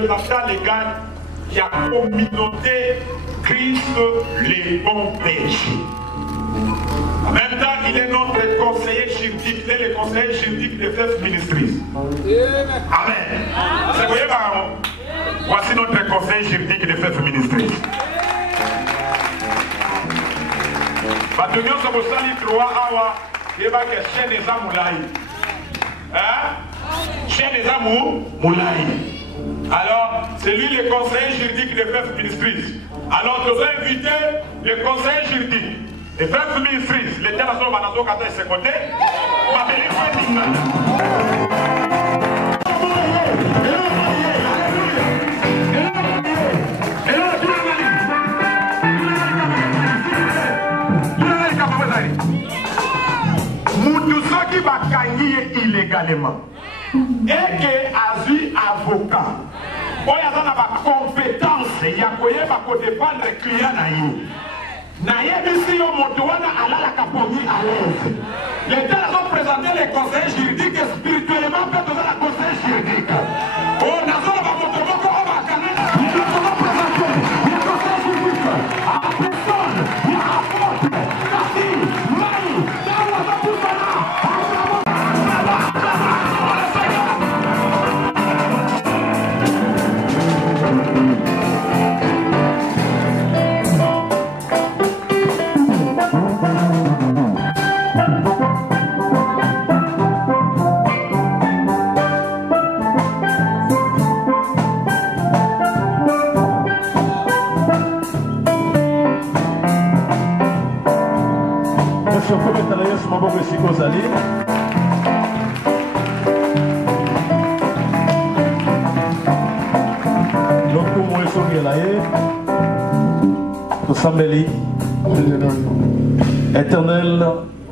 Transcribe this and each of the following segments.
représentant légal de la communauté Christ les bons péchés. En même temps, il est notre conseiller juridique, il est le conseiller juridique de FEF Ministries. Amen. C'est voyez pas, voici notre conseiller juridique de FEF Ministries. Batunion Sobosali 3 awa, il va que chien des amoulaï. Chien des amours, moulaï. Alors, c'est lui le conseiller juridique de FEF Ministries. Alors, nous avons invité le conseiller juridique de FEF Ministries. L'État national Manazo Kata et ses côtés. M'appelez Fred. Qui va gagner illégalement et que Azu avocat on a une compétence il y a quoi défendre le client naïe ici au motoana à la caponie à l'aise l'État a présenté les conseils juridiques et spirituellement fait dans la conseil juridique on a besoin de moto on va canner nous allons présenter les conseils juridiques à personne il y a un faute Kasi Mani Dawa Babusana. Éternel,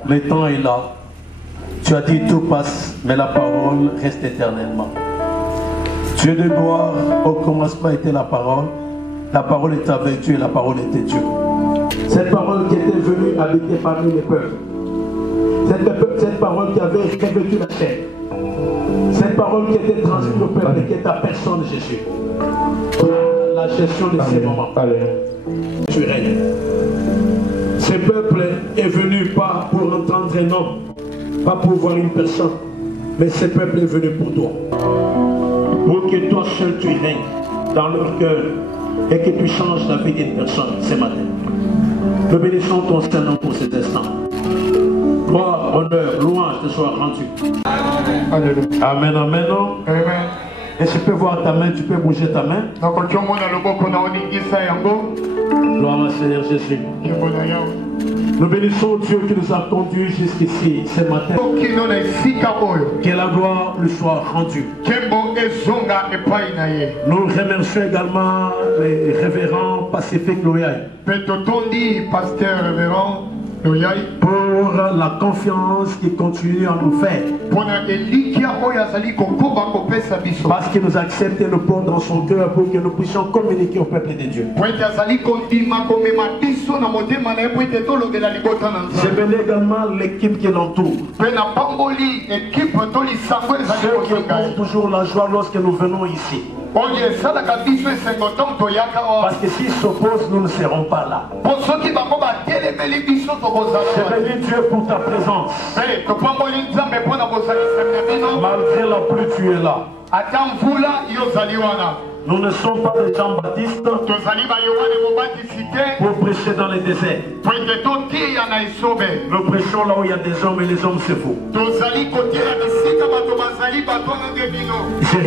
le temps est là. Tu as dit tout passe, mais la parole reste éternellement. Dieu de gloire, au commencement était la parole était avec Dieu et la parole était Dieu. Cette parole qui était venue habiter parmi les peuples, cette parole qui avait revêtu la chair, cette parole qui était transmise au peuple et qui est ta personne, Jésus. La gestion de ces moments. Tu règnes. Ce peuple est venu pas pour entendre un homme, pas pour voir une personne, mais ce peuple est venu pour toi. Pour que toi seul tu règnes dans leur cœur et que tu changes la vie d'une personne ce matin. Nous bénissons ton Saint-Nom pour cet instant. Gloire, honneur, louange te soit rendu. Amen, amen. Amen. Et tu peux voir ta main, tu peux bouger ta main. Gloire au Seigneur Jésus. Nous bénissons Dieu qui nous a conduits jusqu'ici ce matin. Que la gloire lui soit rendue. Nous remercions également les révérends Pacifique Loyaï pour la confiance qu'il continue à nous faire. Parce qu'il nous a accepté le pont dans son cœur pour que nous puissions communiquer au peuple de Dieu. Je bénis également l'équipe qui l'entoure. Ceux qui ont toujours la joie lorsque nous venons ici. Parce que s'ils s'opposent, nous ne serons pas là. Je bénis Dieu pour ta présence. Malgré la pluie, tu es là. Nous ne sommes pas des Jean-Baptiste pour prêcher dans les déserts. Nous prêchons là où il y a des hommes et les hommes c'est faux. Je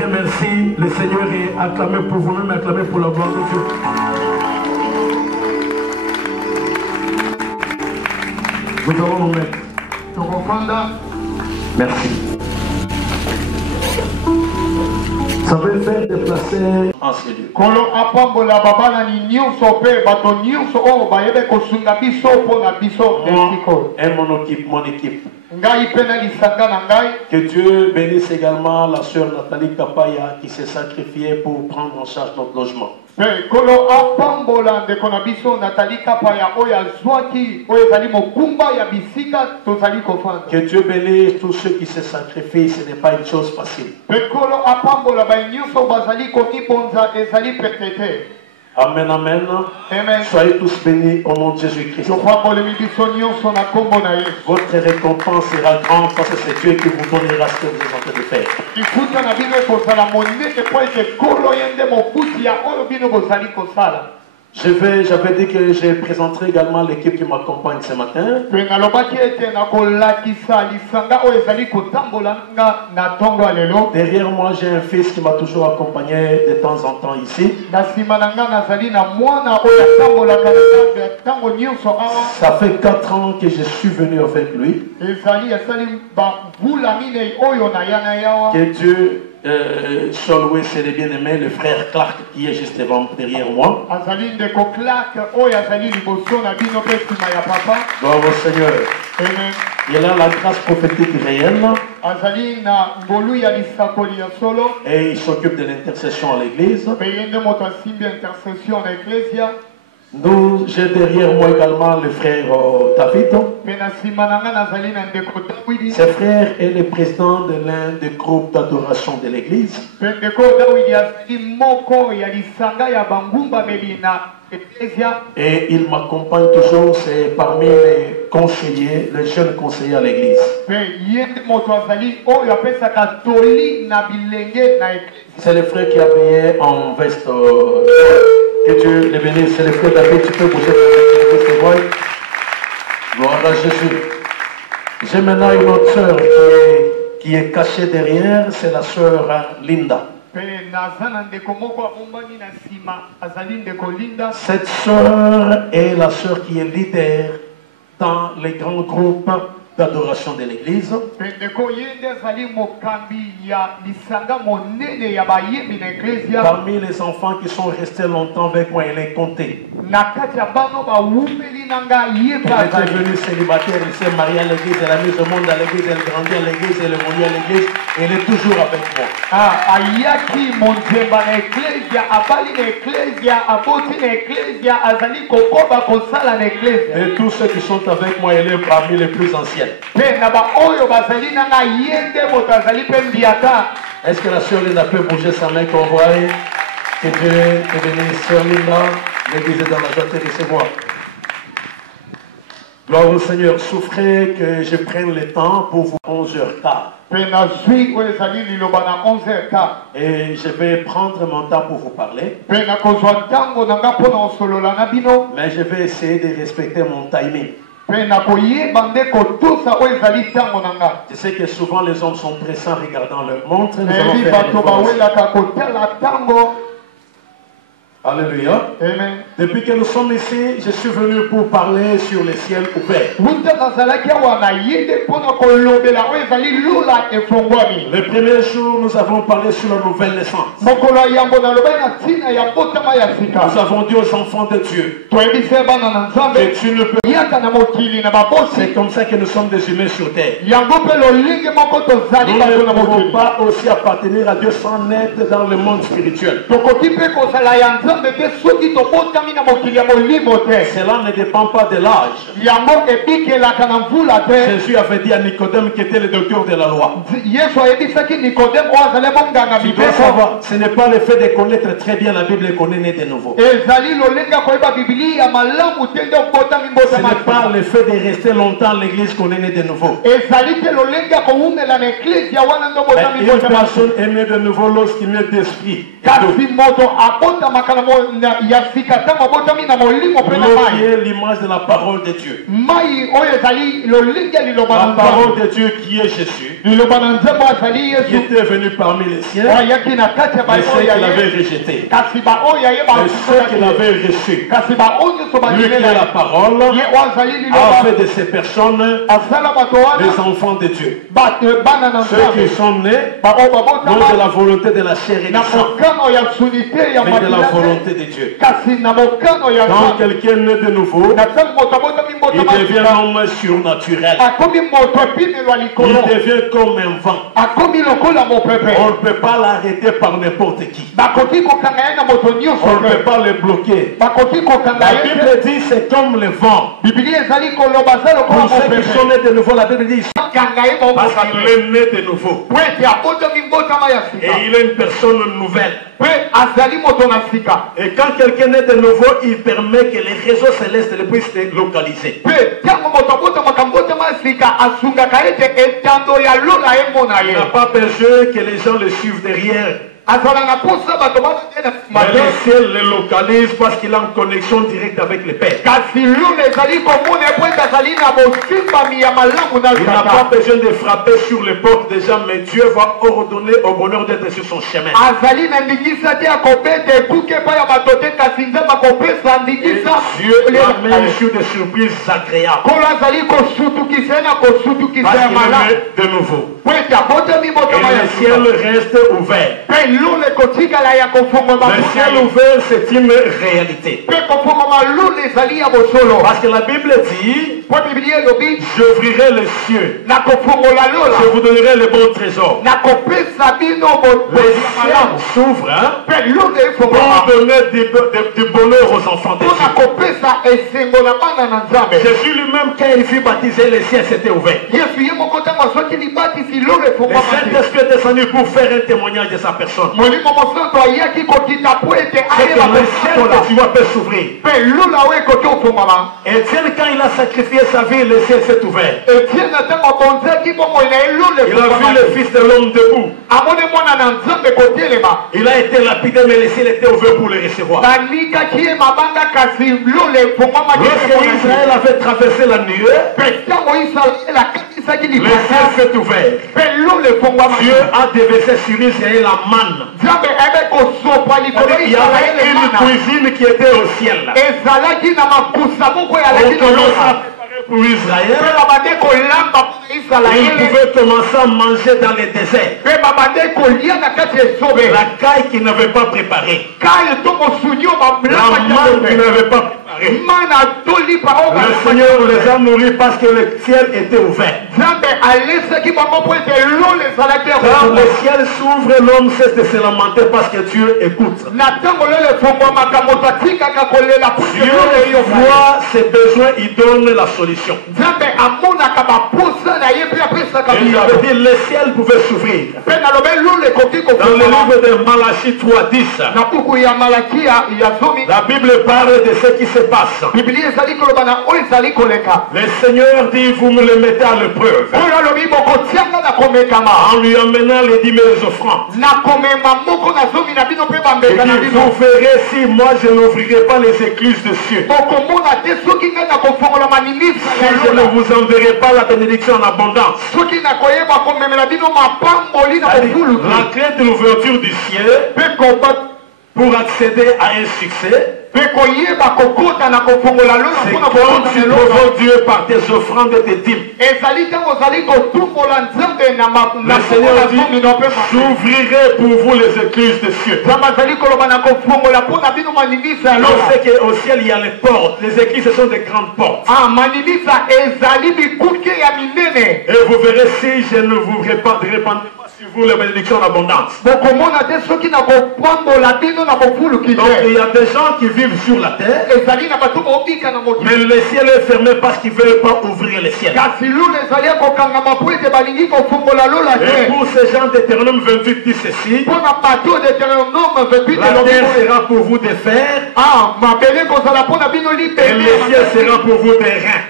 remercie le Seigneur et acclamez pour vous-même, acclamez pour la gloire de Dieu. Nous allons nous mettre. Merci. Ça veut faire déplacer en ce lieu. Et mon équipe. Que Dieu bénisse également la sœur Nathalie Kapaya qui s'est sacrifiée pour prendre en charge notre logement. Kolo apambola ndeko na biso Nathalie Kapaya oya zwaki oya zali mokumba ya bisika tozali kofanda. Que Dieu bénisse tous ceux qui se sacrifient, ce n'est pas une chose facile. Kolo apambola ba nyuso bazali ko ibonza ezali petete. Amen, amen. Amen. Soyez tous bénis au nom de Jésus-Christ. Votre récompense sera grande parce que c'est Dieu qui vous donnera ce que vous êtes en train de faire. J'avais dit que je présenterai également l'équipe qui m'accompagne ce matin. Derrière moi, j'ai un fils qui m'a toujours accompagné de temps en temps ici. Ça fait 4 ans que je suis venu avec lui. Que Dieu soit loué, c'est le bien-aimé, le frère Clark qui est juste derrière moi. Gloire au Seigneur. Amen. Il a la grâce prophétique réelle. Et il s'occupe de l'intercession à l'église. J'ai derrière moi également le frère David. Ce frère est le président de l'un des groupes d'adoration de l'église. Et il m'accompagne toujours, c'est parmi les conseillers, les jeunes conseillers à l'église. C'est le frère qui a habillé en veste. Que Dieu le bénisse. C'est le frère David. Tu peux bouger ta voix. Gloire à Jésus. J'ai maintenant une autre sœur qui est cachée derrière. C'est la sœur Linda. Cette sœur est la sœur qui est leader dans les grands groupes d'adoration de l'église. Parmi les enfants qui sont restés longtemps avec moi, elle est comptée. Elle est devenue célibataire, elle s'est mariée à l'église, elle a mis au monde à l'église, elle grandit à l'église, elle évolue à l'église, et elle est toujours avec moi. Et tous ceux qui sont avec moi, elle est parmi les plus anciennes. Est-ce que la sœur Linda peut bouger sa main qu'on voit? Que Dieu te bénisse, sœur Linda. L'église est dans la joie de recevoir. Gloire au Seigneur. Souffrez que je prenne le temps pour vous 11h15. Et je vais prendre mon temps pour vous parler. Mais je vais essayer de respecter mon timing. Je sais que souvent les hommes sont pressants regardant leur montre. Nous allons faire Alléluia. Amen. Depuis que nous sommes ici, je suis venu pour parler sur les ciels ouverts. Le premier jour, nous avons parlé sur la nouvelle naissance. Nous avons dit aux enfants de Dieu que tu ne peux. C'est comme ça que nous sommes des humains sur terre. Nous ne pouvons pas aussi appartenir à Dieu sans naître dans le monde spirituel. Cela ne dépend pas de l'âge. Jésus avait dit à Nicodème qui était le docteur de la loi. Tu dois savoir, ce n'est pas le fait de connaître très bien la Bible qu'on est né de nouveau. Ce n'est pas le fait de rester longtemps à l'église qu'on est né de nouveau. Mais une personne est née de nouveau lorsqu'il est d'esprit. L'eau qui est l'image de la parole de Dieu. La parole de Dieu qui est Jésus, qui était venu parmi les siens, mais ceux qui l'avaient rejeté, mais ceux qui l'avaient reçu. Lui qui est la parole a fait de ces personnes les enfants de Dieu. Ceux qui sont nés non de la volonté de la chair et du sang, mais de la volonté de Dieu. Quand quelqu'un est né de nouveau, Il devient un homme surnaturel. Il devient comme un vent. On ne peut pas l'arrêter par n'importe qui. On ne peut pas le bloquer. La Bible dit c'est comme le vent. Pour ceux qui sont nés de nouveau, la Bible dit parce qu'il est né de nouveau. Et il est une personne nouvelle. Et quand quelqu'un est de nouveau, il permet que les réseaux célestes puissent se localiser. Il n'a pas besoin que les gens le suivent derrière. Mais le ciel le localise parce qu'il a une connexion directe avec le Père. Il n'a pas besoin de frapper sur les portes des gens, mais Dieu va ordonner au bonheur d'être sur son chemin. Et Dieu l'amène sur des surprises agréables. Parce qu'il est de nouveau. Et le ciel reste ouvert. Le ciel ouvert, c'est une réalité. Parce que la Bible dit, j'ouvrirai les cieux, je vous donnerai le bon trésor. Le ciel s'ouvre pour donner du bonheur aux enfants de Dieu. Jésus lui-même, quand il fut baptisé, le ciel s'était ouvert. Le Saint-Esprit est descendu pour faire un témoignage de sa personne. C'est que le ciel de Dieu peut s'ouvrir. Étienne, quand il a sacrifié sa vie, le ciel s'est ouvert. Il a vu le Fils de l'homme debout. Il a été lapidé, mais le ciel était ouvert pour le recevoir. Lorsque Israël avait traversé la nuée, le ciel s'est ouvert. Dieu a déversé sur Israël la manne. Il y avait une cuisine qui était au ciel. On commence à préparer pour Israël. Il pouvait commencer à manger dans les déserts. La caille qui n'avait pas préparé. La manne qui n'avait pas préparé. Le Seigneur les a nourris parce que le ciel était ouvert. Quand le ciel s'ouvre, l'homme cesse de se lamenter parce que Dieu écoute. Dieu voit ses besoins, il donne la solution. Et il avait dit le ciel pouvait s'ouvrir. Dans le livre de Malachie 3:10, la Bible parle de ce qui se passe. Le Seigneur dit, vous me le mettez à l'épreuve en lui amenant les 10 000 offrandes. Et dit, vous verrez si moi je n'ouvrirai pas les écluses de cieux, si je ne vous enverrai pas la bénédiction en abondance. La clé de l'ouverture du ciel pour accéder à un succès, c'est quand tu provoques Dieu par tes offrandes et tes dîmes. Le Seigneur dit, j'ouvrirai pour vous les écluses des cieux. On sait qu'au ciel il y a les portes. Les écluses, ce sont des grandes portes. Et vous verrez si je ne vous répandrai pas sur vous la bénédiction en abondance. Donc il y a des gens qui vivent sur la terre, mais le ciel est fermé parce qu'ils ne veulent pas ouvrir le ciel. Et pour ces gens d'Éternel 28 dit ceci, la terre sera pour vous des fers, et le ciel sera pour vous des reins.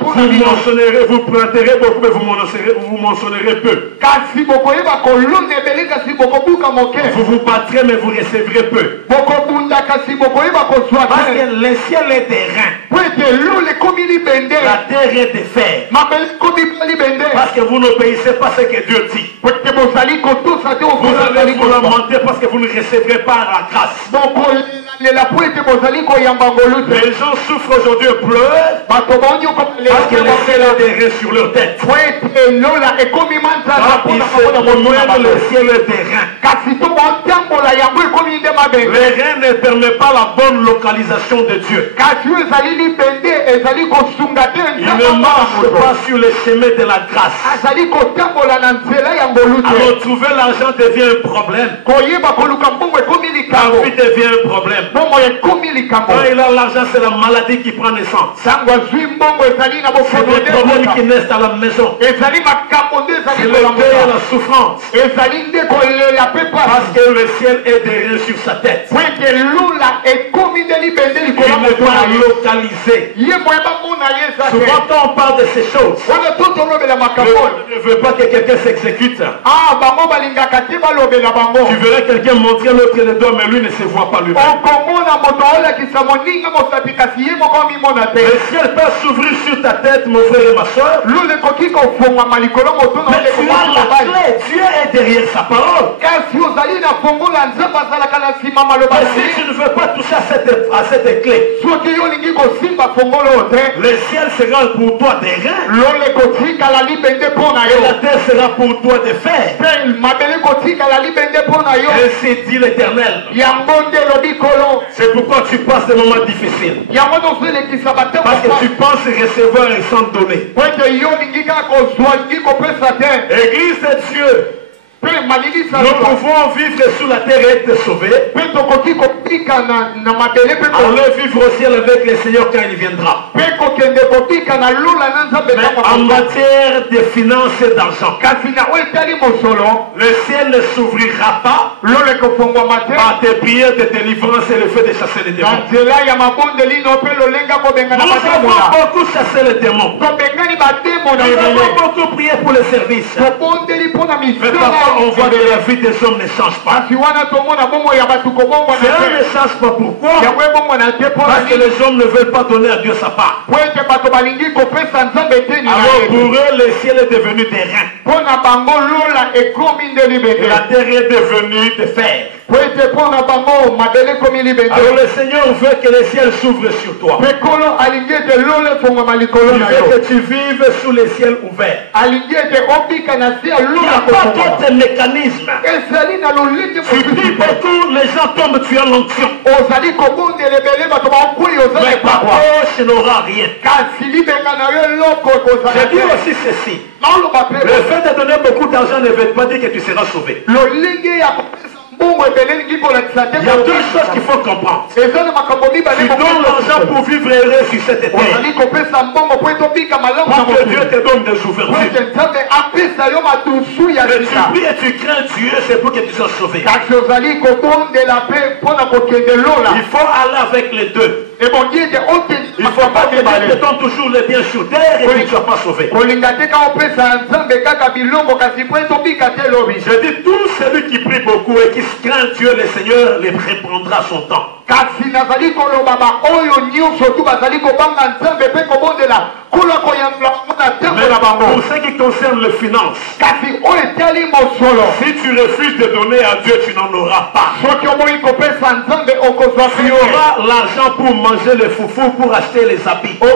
Vous mentionnerez, vous planterez beaucoup, mais vous mentionnerez peu. Vous vous battrez, mais vous recevrez peu. Parce que le ciel est des reins, la terre est des fers. Parce que vous n'obéissez pas ce que Dieu dit. Vous allez vous lamenter parce que vous ne recevrez pas la grâce. Les gens souffrent aujourd'hui et pleurent parce que le ciel est des reins sur leur tête. Quand ils se promènent, le ciel est des reins. Les reins ne permettent pas la bonne localisation de Dieu. Il ne marche pas sur les chemins de la grâce. Alors trouver l'argent devient un problème. La vie devient un problème. Quand il a l'argent, c'est la maladie qui prend naissance. C'est des problèmes qui naissent à la maison. C'est le deuil et la souffrance. Parce que le ciel est derrière sur sa tête. Il n'est pas localisé. Souvent quand on parle de ces choses, je ne veux pas que quelqu'un s'exécute. Tu verrais quelqu'un montrer l'autre le doigt, mais lui ne se voit pas lui-même. Le ciel peut s'ouvrir sur ta tête, mon frère et ma soeur. Mais tu as la clé. Dieu est derrière sa parole. Mais si tu ne veux pas toucher à cette clé, le ciel sera pour toi des reins. Et la terre sera pour toi des fers. Ainsi dit l'Éternel. C'est pourquoi tu passes des moments difficiles. Parce que tu penses recevoir et sans donner. Église de Dieu, nous pouvons vivre sous la terre et être sauvés. Allons vivre au ciel avec le Seigneur quand il viendra. Mais en matière de finances et d'argent, le ciel ne s'ouvrira pas par tes prières de délivrance et le fait de chasser les démons. Nous avons beaucoup chassé les démons. Nous avons beaucoup prié pour le service. Mais parfois on voit que la vie des hommes ne change pas. Cela ne change pas. Pourquoi? Parce que les hommes ne veulent pas donner à Dieu sa part. Alors pour eux, le ciel est devenu des reins. Et la terre est devenue des fers. Alors le Seigneur veut que le ciel s'ouvre sur toi. Il veut que tu vives sous le ciel ouvert. Il n'y a pas d'autre mécanisme. Tu pries beaucoup, les gens tombent, tu as l'onction. Mais ta poche n'aura rien. Je dis aussi ceci. Le fait de donner beaucoup d'argent ne veut pas dire que tu seras sauvé. Il y a deux choses qu'il faut comprendre. Tu donnes l'argent pour vivre heureux sur cette terre. Pour que Dieu te donne des ouvertures. Mais tu pries et tu crains Dieu, c'est pour que tu sois sauvé. Il faut aller avec les deux. Il ne faut pas que Dieu te donne toujours les biens sur terre et que tu ne sois pas sauvé. Je dis tout celui qui prie beaucoup et qui craint Dieu, le Seigneur les répondra son temps. Pour ce qui concerne les finances, si tu refuses de donner à Dieu, tu n'en auras pas. Tu auras l'argent pour manger le foufou, pour acheter les habits. Mais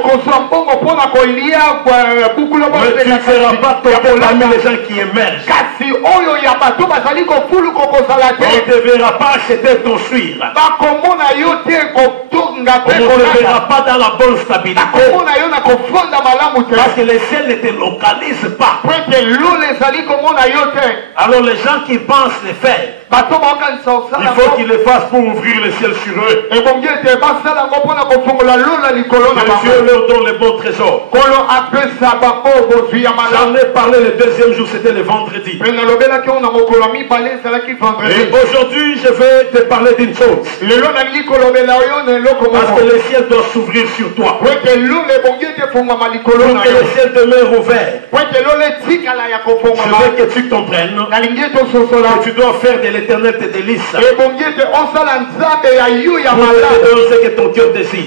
tu ne seras pas tombé parmi les gens qui émergent. On ne te verra pas acheter, construire. On ne te verra pas dans la bonne stabilité. Parce que le ciel ne te localise pas. Alors les gens qui pensent les faire, il faut qu'ils le fassent pour ouvrir le ciel sur eux. Que Dieu leur donne les bons trésors. J'en ai parlé le deuxième jour, c'était le vendredi. Et aujourd'hui, je vais te parler d'une chose. Parce que le ciel doit s'ouvrir sur toi. Pour que le ciel demeure ouvert. Je veux que tu comprennes que tu dois faire de l'éternel tes délices. Pour te donner ce que ton cœur désire.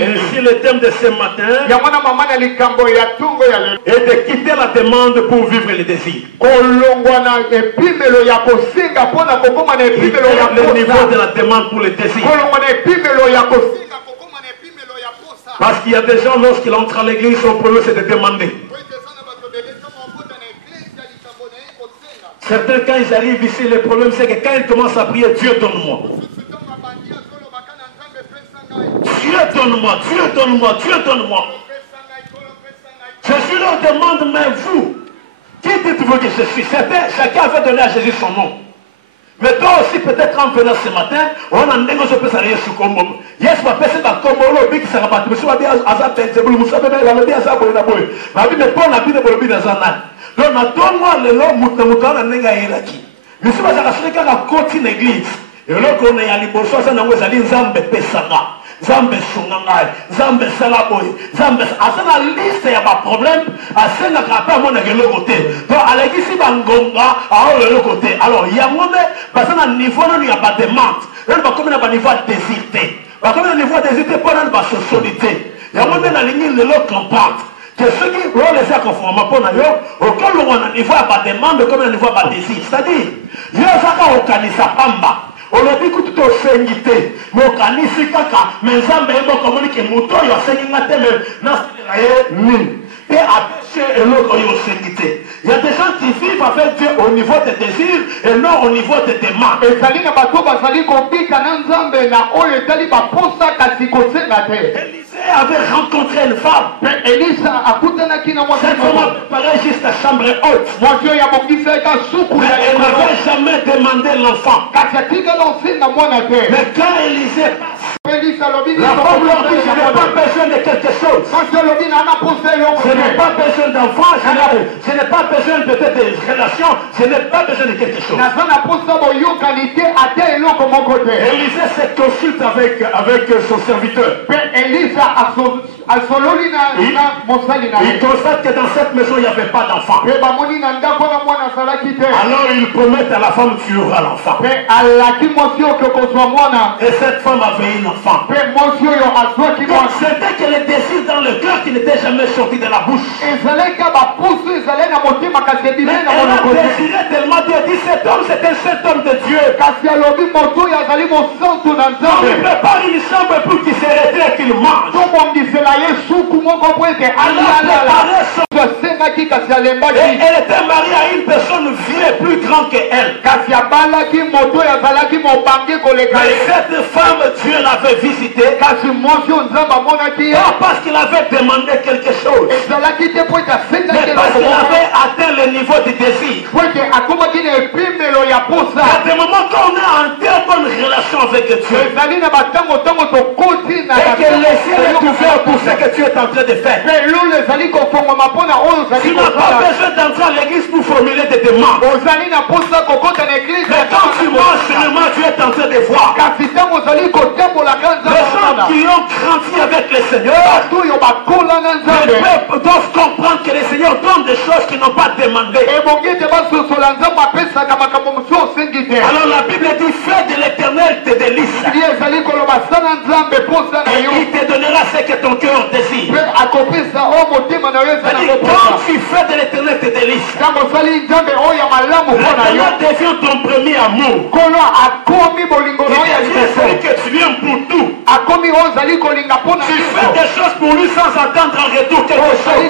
Ainsi le thème de ce matin est de quitter la demande pour vivre le désir. Le niveau de la demande pour le désir. Parce qu'il y a des gens, lorsqu'ils entrent à l'église, son premier c'est de demander. Certains, quand ils arrivent ici, le problème c'est que quand ils commencent à prier, Dieu donne-moi. Dieu donne-moi, Dieu donne-moi, Dieu donne-moi. Jésus leur demande, mais vous, qui dites-vous que je suis? Chacun avait donné à Jésus son nom. Mais toi aussi, peut-être en venant ce matin, on a un négocié peut s'arrêter sur Combo. Yes, ma personne va Combo, le big ça va pas. Monsieur va bien à sa tête, c'est bon, vous savez, la bien à sa boule, la boule. Ma vie, mais pas la vie de Bolobi dans un an. Donc, on a donné le lot, mouton, on a néga hiraki. Monsieur va s'arracher quand on continue l'église. Et là, qu'on est à l'Ibosso, ça n'a pas dit Zambe Pesanga. Zambe Sungangai, Zambe Salaboy, Zambe. À ça, la liste, il y a pas de problème. À ça, on a capé à mon l'autre côté. Donc, à l'église, il y a un gonga, à l'autre côté. Alors, il y a un moment, parce que à niveau, il n'y a pas de demande. Là, il y a un niveau de désirté. Parce que le niveau de désirté, pas dans la socialité. Il y a un moment, dans la ligne de l'autre campagne. Que ceux qui ont les conformément pour nous, au cas où on a un niveau de demande, comme un niveau de désir. C'est-à-dire, il y a un organisation pamba. On a dit que tout est sengité, mais on a dit que mais Zambé est bon comme que mouton il a sengité mais n'a et après et l'autre il a sengité. Il y a des gens qui vivent avec Dieu au niveau des désirs et non au niveau des demandes. Et ça dit que bateau va salir combi quand Zambé na o le tali va posa kasikose na terre. Élisée avait rencontré une femme. Mais Elisa a kutana kina moi cette femme préparait juste la chambre haute. Moi Dieu y a mon fils avec un soukou. Elle n'avait jamais demandé l'enfant. Mais quand Élisée passe, la femme leur dit, je n'ai pas besoin de quelque chose. Je n'ai pas besoin d'enfants, je n'ai pas besoin peut-être de relations, je n'ai pas besoin de quelque chose. Élisée se consulte avec son serviteur. Il constate que dans cette maison il n'y avait pas d'enfant. Alors il promet à la femme, tu auras l'enfant. Et cette femme avait un enfant. Donc c'était que le désir dans le cœur qui n'était jamais sorti de la bouche. Elle a désiré tellement, Dieu dit cet homme c'est un cet homme de Dieu. On lui prépare une chambre pour qu'il se retire et qu'il mange. Et elle était mariée à une personne vieille plus grande qu'elle. Mais cette femme, Dieu l'avait visitée. Pas parce qu'il avait demandé quelque chose, mais parce qu'il avait atteint le niveau du désir. À des moments qu'on est en très bonne relation avec Dieu, et que le ciel est ouvert pour ce que tu es en train de faire. Tu n'as pas besoin d'entrer à l'église pour formuler des demandes. Mais quand tu manges seulement, tu es en train de voir. Les gens qui ont grandi avec le Seigneur, les peuples doivent comprendre que le Seigneur donne des choses qu'ils n'ont pas demandées. Alors la Bible dit, fais de l'Éternel tes délices. Et il te donnera ce que ton cœur désire. Quand tu fais de l'Éternel tes délices, l'Éternel devient ton premier amour. Il devient celui que tu aimes pour tout. Tu fais des choses pour lui sans attendre en retour quelque chose.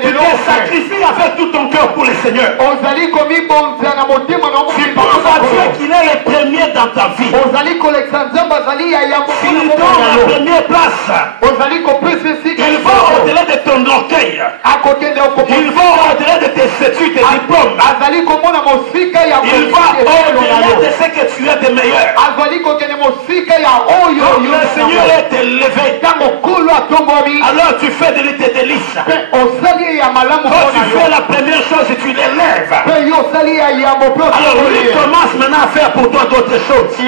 Tu te sacrifies avec tout ton cœur pour le Seigneur. Tu penses à Dieu qu'il est le premier dans ta vie. S'il donne la première place, il va au-delà de ton orgueil. Il va au-delà de tes études, tes diplômes. Il va au-delà de ce que tu as de meilleur. Donc le Seigneur est élevé. Alors tu fais de tes délices. Quand tu fais la première chose, tu l'élèves. Alors lui commence maintenant à faire pour toi d'autres choses. La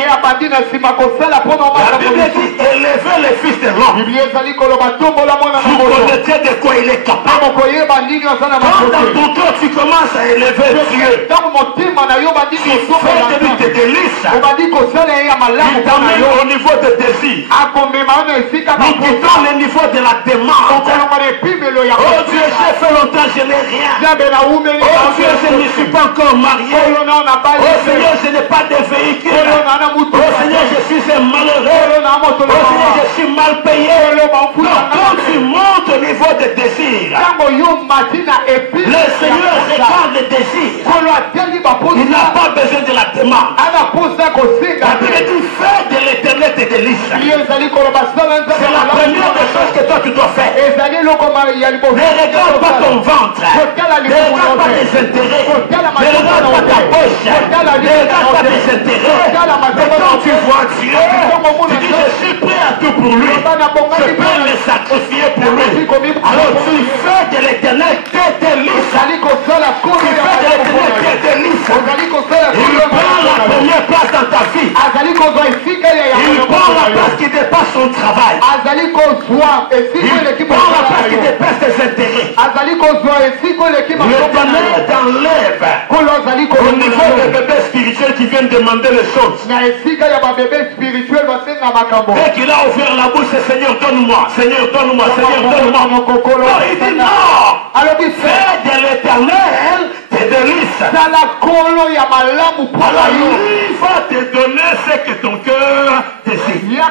Bible dit élever le fils de l'homme. Vous connaissez de quoi il est capable. Quand dans ton cœur tu commences à élever Dieu, tu fais de lui tes délices. Il t'amène au niveau de désir. Nous quittons le niveau de la demande. Oh Dieu, j'ai fait longtemps, je n'ai rien. Oh Dieu, je me suis pas encore marié. Oh Seigneur, je n'ai pas de véhicule. Oh Seigneur, je suis un malheureux. Oh Seigneur, je suis mal payé. Non, quand tu montes au niveau des désirs, le Seigneur regarde les désirs. Il n'a pas besoin de la demande. Parce que tu fais de l'éternel tes délices. C'est la première des choses que toi tu dois faire. Ne regarde pas ton ventre. Ne regarde pas tes intérêts. Ne regarde pas ta poche. Ne regarde pas tes intérêts. Mais quand tu vois Dieu, tu dis je suis prêt à tout pour lui. Je peux me sacrifier pour lui. Alors tu fais de l'éternel tes délices. Tu fais de l'éternel tes délices. Il prend la première place dans ta vie. Il prend la place qui dépasse son travail. Il prend la place qui dépasse tes intérêts. L'éternel t'enlève au niveau des bébés spirituels qui viennent demander les choses. Dès qu'il a ouvert la bouche, c'est Seigneur donne-moi, Seigneur donne-moi, Seigneur donne-moi. Non, il dit non. Fais de l'éternel tes délices. Alors il va te donner ce que ton cœur désire.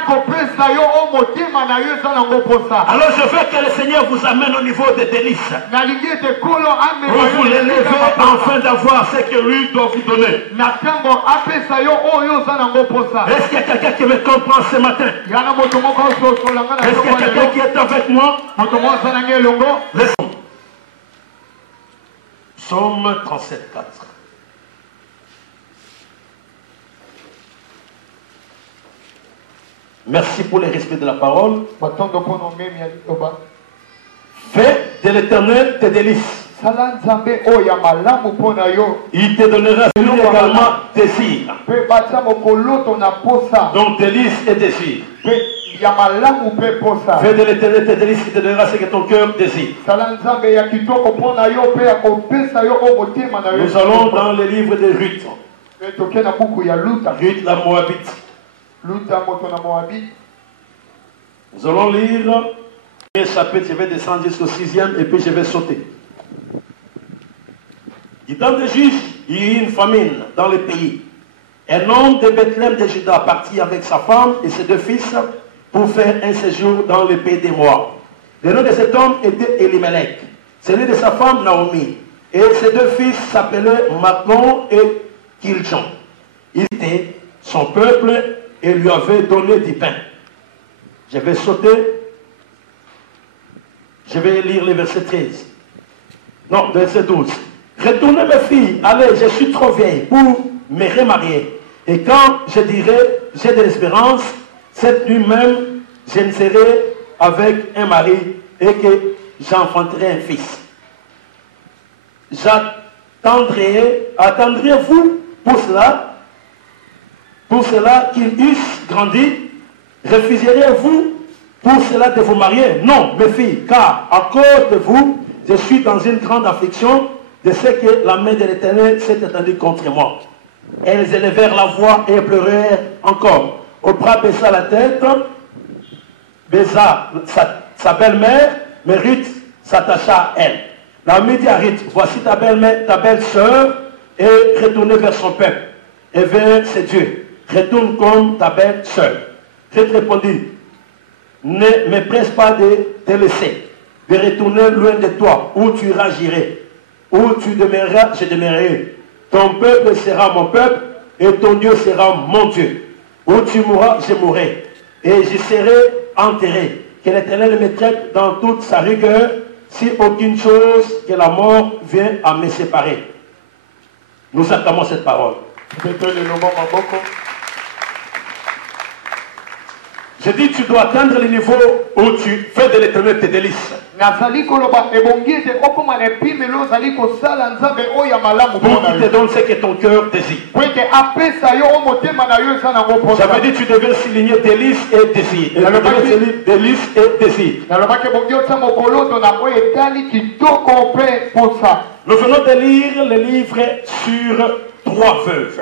Alors je veux que le Seigneur vous amène au niveau des délices. Vous vous l'élevez afin d'avoir ce que lui doit vous donner. Est-ce qu'il y a quelqu'un qui me comprend ce matin? Est-ce qu'il y a quelqu'un qui est avec moi? Psaume 37, 4. Merci pour le respect de la parole. Fais de l'éternel tes délices. Il te donnera également désir. Donc délices et désir. Fais de l'éternel tes délices, il te donnera ce que ton cœur désire. Nous allons dans le livre de Ruth. Ruth la Moabite. Nous allons lire le chapitre, je vais descendre jusqu'au 6e et puis je vais sauter. Du temps de Juge, il y eut une famine dans le pays. Un homme de Bethléem de Juda partit avec sa femme et ses deux fils pour faire un séjour dans le pays des Moab. Le nom de cet homme était Elimelech, celui de sa femme Naomi. Et ses deux fils s'appelaient Mahlon et Kiljon. Il était son peuple et lui avait donné du pain. Je vais sauter. Je vais lire le verset 13. Non, verset 12. Retournez mes filles, allez, je suis trop vieille pour me remarier. Et quand je dirai, j'ai de l'espérance, cette nuit même, je ne serai avec un mari et que j'enfanterai un fils. Attendriez-vous pour cela qu'ils eussent grandi? Refuseriez-vous pour cela de vous marier? Non, mes filles, car à cause de vous, je suis dans une grande affliction de ce que la main de l'Éternel s'est étendue contre moi. Elles élevèrent la voix et pleurèrent encore. Oprah baissa la tête, baisa sa belle-mère, mais Ruth s'attacha à elle. Naomi dit à Ruth, voici ta belle-mère, ta belle-sœur, et retournez vers son peuple et vers ses dieux. Retourne comme ta belle-sœur. Ruth répondit, ne me presse pas de te laisser, de retourner loin de toi, où tu iras, j'irai. Où tu demeureras, je demeurerai. Ton peuple sera mon peuple, et ton Dieu sera mon Dieu. Où tu mourras, je mourrai. Et j'y serai enterré. Que l'Éternel me traite dans toute sa rigueur, si aucune chose que la mort vient à me séparer. Nous acclamons cette parole. Je dis, tu dois atteindre le niveau où tu fais de l'Éternel tes délices. Pour qu'il te donne ce que ton cœur désire. J'avais dit, tu devais souligner délices et désirs. Délices et désirs. Nous venons de lire le livre sur 3 veuves.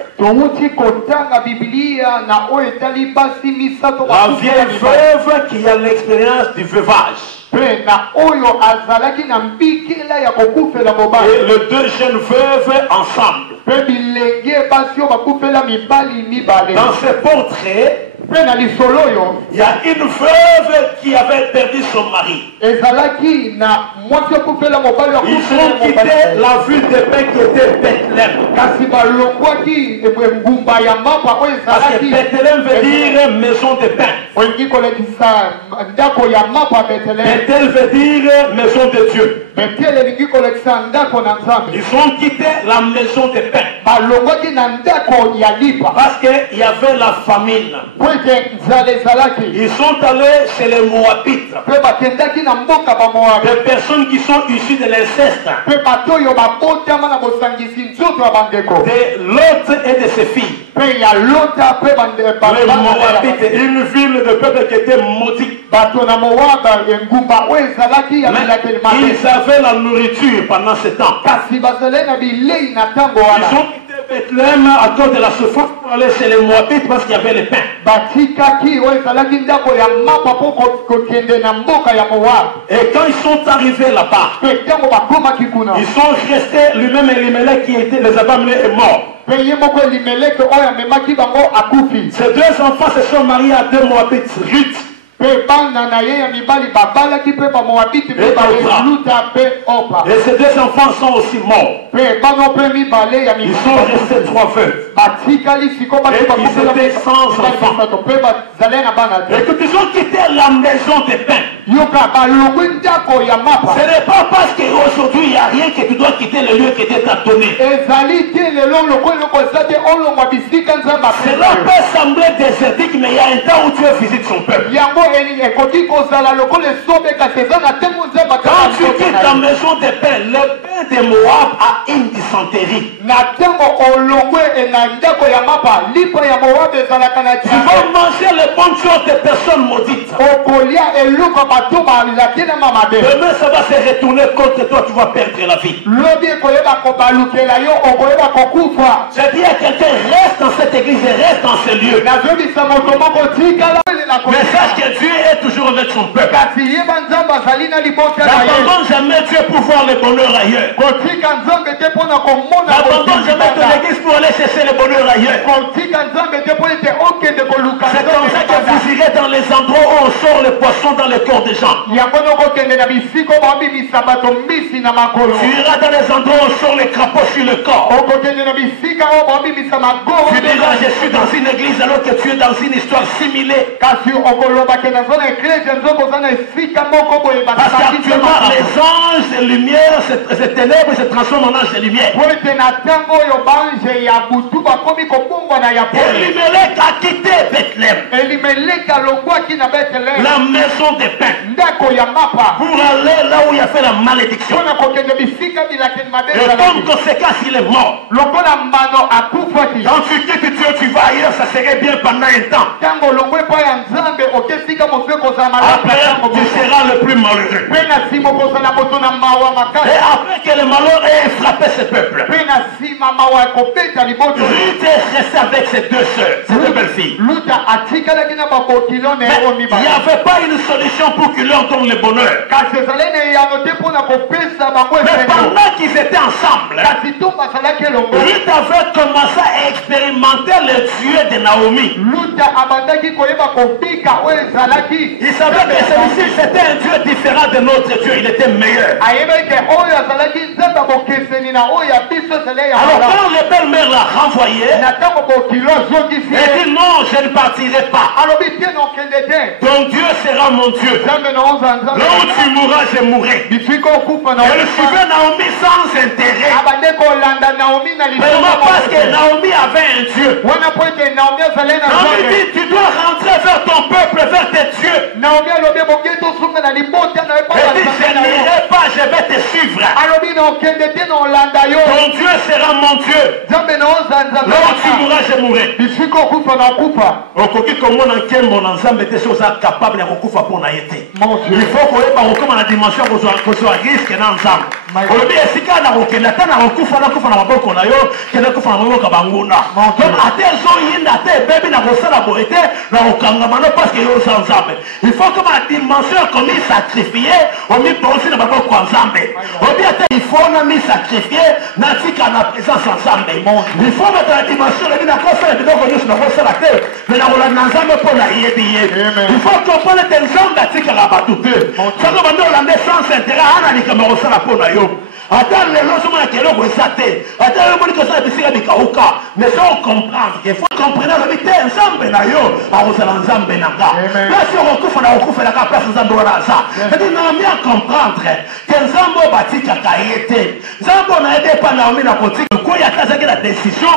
La vieille veuve qui a l'expérience du veuvage. Pe na oyo azalaki na mbikela ya kokufela mobali. Et les deux jeunes veuves ensemble. Pe bilenge basi oyo bakufela mibali mibale. Dans ce portrait, Pe na lisolo oyo, il y a une veuve qui avait perdu son mari. ezalaki na mwasi okufela mobali Ils ont quitté la ville de paix qui était Bethléem. kasi balongwaki ngumba ya mapa oyo Parce que ezalaki Bethléem veut dire maison de pain. olingi kolekisa ndako ya mapa Betelehem. Bethel veut dire maison de Dieu. Betele elingi kolekisa ndako na Nzambe. Ils ont quitté la maison de pain. balongwaki na ndako ya lipa Parce qu'il y avait la famine. po ete nzala ezalaki Ils sont allés chez les Moabites. mpe bakendaki na mboka bamoabi Des personnes qui sont issues de l'inceste. mpe bato oyo babotama na bosangisi nzoto ya bandeko De Lot et de ses filles. mpe ya lota mpe Les Moabites, une ville de peuple qui était maudite. bato na moaba engumba oyo ezalaki ya Mais bilakeli ils mabe avaient la nourriture pendant ce temps. kasi bazalaki na bilei na ntango Ils wana ont quitté Bethléem à cause de la souffrance pour aller chez les Moabites parce qu'il y avait le pain. batikaki oyo ezalaki ndako ya mapa mpo kokende na mboka ya moabi Et quand ils sont arrivés là-bas, mpe ntango bakomaki kuna ils sont restés, lui-même Elimelech qui était, les avait amenés est mort. mpe ye moko elimeleke oyo amemaki bango akufi Ces deux enfants se sont mariés à deux Moabites, Ruth. mpe bana na ye ya mibali babalaki mpe bamoabiti mpe Opa. baluta mpe opa Et ces deux enfants sont aussi morts. mpe bano mpe mibale ya Ils sont restés trois veuves. batikali siko Et ils étaient sans enfants. mpe bazali na bana Et te quand ils ont quitté la maison de pain, yoka balongwi ndako ya mapa ce n'est pas parce qu'aujourd'hui il n'y a rien que tu dois quitter le lieu qui était donné. ezali te lelo lokola eloko eza te olongwa bisika nzambe Cela peut sembler désertique, mais il y a un temps où Dieu visite son peuple. yango ekoki kozala lokola esobe kasi eza na ntango nzambe Quand tu quittes la maison de pain, le pain de Moab a une dysenterie. na ntango olongwe na ndako ya mapa lipa ya moabe ezalaka na Tu vas manger les bonnes choses des personnes maudites. okolia eloko bato balatelema mabe Demain, ça va se retourner contre toi, tu vas perdre la vie. lobi ekoyeba kobalukela yo okoyeba kokufa Je dis à quelqu'un, reste dans cette église et reste dans ce lieu. nazobisa moto moko tikala elela Mais sache que Dieu est toujours avec son peuple. kasi yeba nzambe azali na libota na ye N'abandonne jamais Dieu pour voir le bonheur ailleurs. kotika nzambe te mpona komona N'abandonne jamais ton église pour aller chercher le bonheur ailleurs. kotika nzambe te mpo ete okende koluka C'est comme ça que vous irez dans les endroits où on sort les poissons dans le corps des gens. yango nokokende na bisika babimisa bato mbisi na makolo Tu iras dans les endroits où on sort les crapauds sur le corps. okokende na bisika oyo babimisa magoro Tu diras, je suis dans une église alors que tu es dans une histoire similée. kasi okolobake naza na eklese nzokoza na esika moko boye Parce qu'actuellement, les anges de lumière, ces ténèbres se transforment en anges de lumière. po ete na ntango oyo bange ya butu bakomi kobongwa na ya pole Elimelech a quitté Bethléem, elimeleki alongwaki na betelehem la maison des pains, ndako ya mapa pour aller là où il y a fait la malédiction. mpona kokende bisika bilakeli mabe Et comme conséquence, il est mort. lokola mbano akufaki Quand tu quittes Dieu, tu vas ailleurs, ça serait bien pendant un temps. ntango olongwe epai ya nzambe okesika mosu ekozala malamu Après, tu seras le plus malheureux. mpe na nsima okozala moto na mawa Et makasi après que le malheur ait frappé ce peuple, mpe na nsima mawa ekobeta liboto Ruth est restée avec ses deux sœurs, ses deux belles filles. luta atikalaki na babokilo na Mais yango il n'y mibale avait pas une solution pour qu'il leur donne le bonheur. kasi ezali na eyano te mpona kopesa bango Mais esengo pendant qu'ils étaient ensemble, kasi to bazalaki elongo Ruth avait commencé à expérimenter le Dieu de Naomi. luta abandaki koyeba kobika oyo ezalaki Il savait que celui-ci c'était un Dieu différent de notre Dieu, il était meilleur. ayebaki ke oyo azalaki nzambe ya bokeseni na oyo ya biso ezali ya Alors malamu quand le belle-mère l'a renvoyé, na ntango bokilo azongisi elle dit non, je ne partirai pas. alobi te na okende te Donc Dieu sera mon Dieu. nzambe na oza nzambe Là où tu mourras, je mourrai. bisika okufa na Elle suivait Naomi sans intérêt. abande kolanda naomi na Vraiment parce que Naomi avait un Dieu. wana po ete naomi azali na Naomi nzambe dit, tu dois rentrer vers ton peuple, vers tes dieux. naomi alobi boke tosunga na libota na Elle dit, je n'irai pas, je vais te suivre. alobi na okende te na olanda yo Ton Dieu sera mon Dieu. nzambe na oza nzambe Là où tu mourras, je mourrai. bisika okufa na okufa okoki komona nkembo na nzambe te so oza capable ya kokufa mpo na ye te mon il dieu faut koyeba kokoma na dimension kozwa risque na nzambe olobi esika na kokenda ta na kokufa na maboko na yo kende kufa na maboko ya banguna donc ate ezoyinda ate ebebi na kosala boye te na kokangama no parce que yo oza nzambe il faut que ma dimension komi sacrifie omiponsi na maboko ya nzambe obi ate il faut na mi sacrifie natika na présence ya nzambe il faut mettre la dimension lebi nakosala biloko nyonso nakosala te me nakolanda nzambe mpo na yebi ye il faut comprendre te nzambe atikaka bato te soko bando olande sans intérêt ana likambo kosala mpo na yo ata lelo ozomona keloko eza te ata lelo omoni kosala bisika bikauka mais so ocomprendre il faut comprendre alobi te nzambe na yo akozala nzambe na nga place okokufa na kokufelaka place nzambe wana aza edi nami a comprendre ke nzambe oyo batikaka ye te nzambe oyo nayebi epa naomi na kotika koyi ata azaki na décision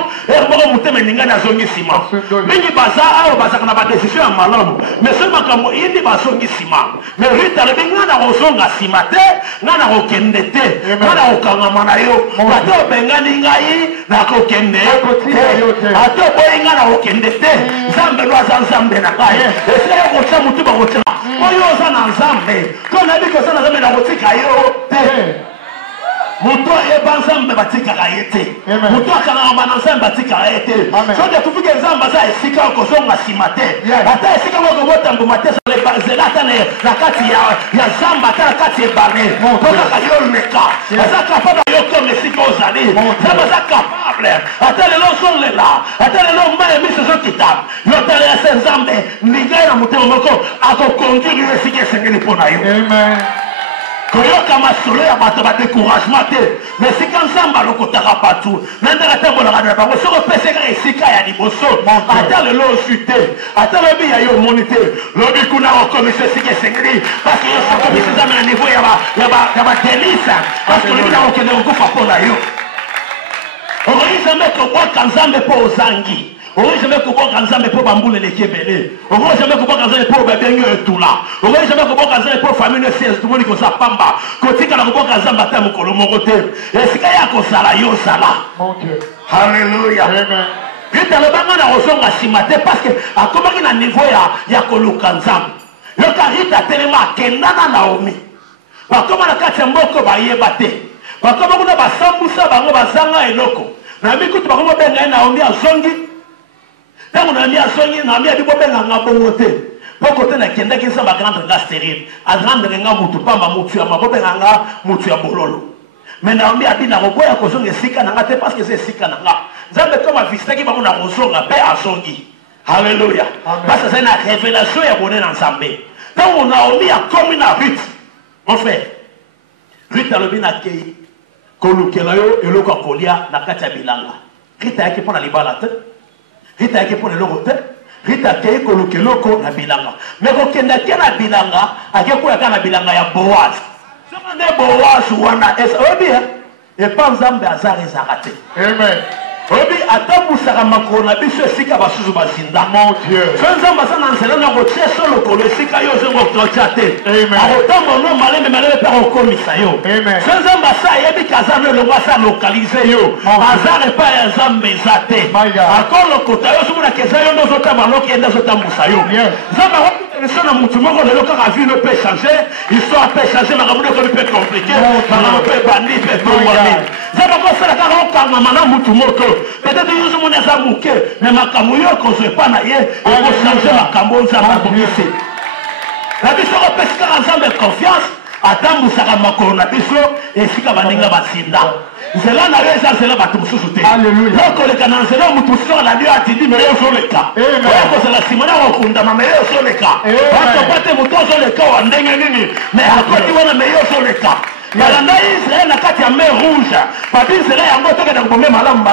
moko motema eningani azongi nsima mingi baza awa bazaka na badécision ya malamu mais soki makambo indi bazongi nsima mais rite alobi nga na kozonga nsima te nga na kokende te okangama na yo ate obengani ngai nakokende ate oboyi ngai nakokende te nzambe lo aza nzambe na ngai esika kotya motu bakotya oyo oza na nzambe to nayebi koza na nzambe nakotika yo te moto eba nzambe batikaka ye te moto akangama na nzambe batikaka ye te soki atufike nzambe aza esika okozonga nsima te ata esika moko botambuma te nzela ata na kati ya zamba ata na kati ebale po kaka yo leka aza kapable yo kome esika ozali nzambe aza kapable ata lelo ozolela ata lelo mai emiso ezokita yo talela se nzambe ndingai na motema moko akokondiri yo esika esengeli mpo na yo koyoka masolo ya bato badécouragement te mais esika nzambe alokotaka bato nandaka tambolaka na bango soki opesaka esika ya liboso ata lelo ozwi te ata lobi ya yo omoni te lobi kuna okomisa esika esengeli parce que yo sokomisa nzambe na niveau ya badelisa parce que lobi na okende kokufa mpo na yo okoki nzambe kobwaka nzambe mpo ozangi okoki jamais koboka nzambe mpo bambula eleki ebele okoki jamais koboka nzambe mpo babengi oyo etula okoki jamais koboka nzambe mpo famille esi tomoni koza pamba kotikala koboka nzambe ata mokolo moko te esika ya kozala yo ozala halleluya rite alobanga na kozonga nsima te parce que akomaki na niveau ya koluka nzambe yoka rite atelema akenda na naomi bakoma na kati ya mboko bayeba te bakoma kuna basambusa bango bazanga eloko na mikutu bakoma benga ye naomi azongi ntango naomi azongi naomi abi bobenganga bongo te mpo kote nakendaki nzambe agrandre nga stérile agrandre nga mutu pamba mutu ya mabobenganga mutu ya bololo mais naomi abi na koboya kozonga esika na nga te parce que eza esika na nga nzambe koma avisitaki bango na kozonga mpe azongi halleluya parce azali na révélation ya bone na nzambe ntango naomi akomi na rute mon frère rute alobi nakei kolukela yo eloko ya kolia na kati ya bilanga rite ayaki mpo na libala te rite ayaki mpo na eloko te rite akei koluka eloko na bilanga me kokenda ke na bilanga akekoyaka na bilanga ya boaz soki nde boaz wana oyebi epa nzambe aza rezaka te oyebi atambusaka makolo na biso esika basusu bazinda so nzambe aza na nzela na kotia so lokolo esika yo ozongo kotya te akotambono malembe malembe mpe akokomisa yo so nzambe asa ayebika aza no elongo asa lokalize yo aza repa ya nzambe eza te akolokota yo somonaka eza yo nde ozotamba loki ende azotambusa yo nzambe akotelesa na motu moko lelo kaka vino mpe change histoire mpe change makambo nekomi mpe komplike makambo mpe bandi mpe tongwami nzambe akosala kaka okangama na motu moko peut-être yo ozomona eza moke me makambo yo ekozwa epa na ye ekochange makambo nzambe abongisi na biso kopesi kaka nzambe confiance atambusaka makolo na biso esika baninga basinda nzela na yo eza nzela bato mosusu te okoleka na nzela motu mosusu alandi yo atindi me yo ozoleka oyo kozala nsima na kokundama me yo ozoleka atopa te motu ozoleka wa ndenge nini me akoti wana me yo ozoleka balanda Israël na kati ya mer rouge papi nzela yango tokenda kobome malamu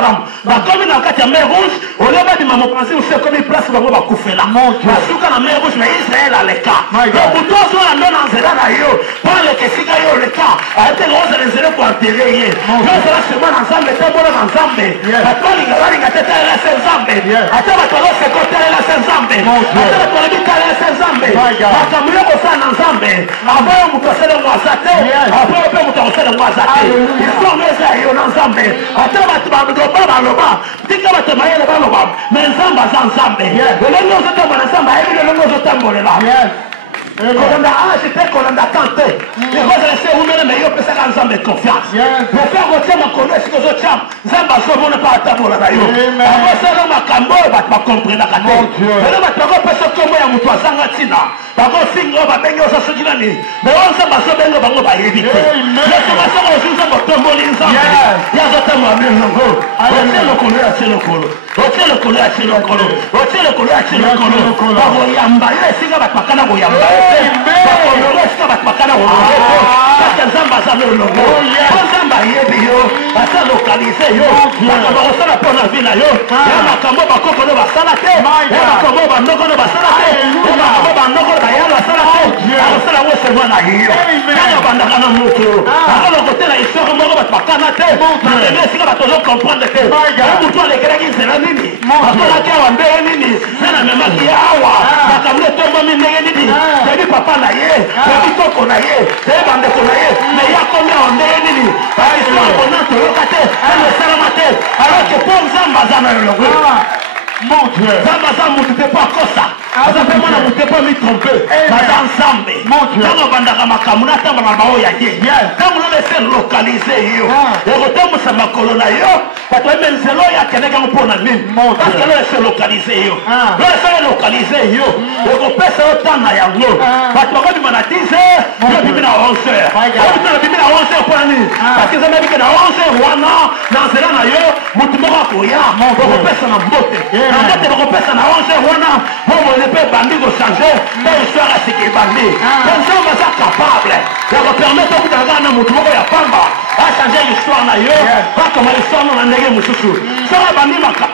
bakomi na kati ya mer rouge olie babima mopanzi osi ekomi place bango bakufela basuka na mer rouge na Israël aleka moto ozala ndo na nzela na yo mpo aleka esika yo oleka ayeteka ozala nzela koantere ye yo ozala sema na nzambe te mbona na nzambe bato balinga te talela se nzambe ata bato baloseko talela se nzambe ata bato balobi talela se nzambe makambo yo kosala na nzambe avoyo moto asele mwasa te avoyo mpe moto akosala mwaza te histoire eza yo na nzambe ata bato baloba baloba tika bato mayele baloba me nzambe aza nzambe elongi ozotambola nzambe ayebi lelongi ozotambolela Kolanda âge te kolanda kante. Les choses restées où même mais yo pesa ka nzambe confiance. Le faire rotier ma connaître ce que zo cham. Nzamba so mona pa tabola na yo. Abo sala makambo ba ta comprendre ka te. Mais ba ta ko pesa kombo ya mutu azanga tina. Ba ko singo ba bengo so soki nani. Mais on sa ba so bengo bango ba yebi te. Le so ba so ko zo ba tombo li nzambe. Ya zo ta ma meno go. Rotier le kolo ya selo kolo. Rotier le kolo ya selo kolo. Rotier le kolo ya selo kolo. Ba go yamba ile singa ba pakana go yamba. Parce que Nzamba a le logo. Nzamba yebi yo, asa localisé yo. Bakaba osala pona vina yo. Ya makambo bakoko no basala te. Ya makambo bandoko no basala te. Ya makambo bandoko ba ya basala te. Osala wo se mwana yo. Ya bandaka na mutu. Akolo kotela isoko moko bakana te. Na le sika batozo comprendre te. Ya mutu ale kera ki sera nini. Akolo ke wa mbe nini. Na mema ki awa. Makambo tombo mi ndenge nini. Sebi papa na ye. Sebi koko na ye. Sebi bandeko na ye. Mais il y a combien en nini? Parce que on a tout le côté, on le salamate. Alors que pour Zamba Zama le logo. Mon Dieu. Zamba Zama ne peut pas comme ça. Ça fait moi ne peut pas me tromper. Mazan Zambe. Mon Dieu. Quand on va dans ma camuna, quand on va bao ya ye. Quand on laisse localiser yo. Et retourne sa macolona yo. Parce que même zéro ya quelqu'un pour la mine. Parce que là c'est localiser yo. Là c'est localiser yo. Et on peut se autant na yango. Parce que tu m'as dit ça. Yo bibi na 11h. Yo bibi na 11h pour la nuit. Parce que ça m'a dit que na 11h wana na zéro na yo. Mutu moko koya. On peut se na mbote. Na mbote on peut se na 11h wana. Bon on peut bandi de changer. Mais histoire à ce qui est bandi. Comme ça on va être capable. De permettre au bout d'un gars na mutu moko ya pamba. À changer l'histoire na yo. Pas comme l'histoire na ndenge mususu. Ça va bandi maka.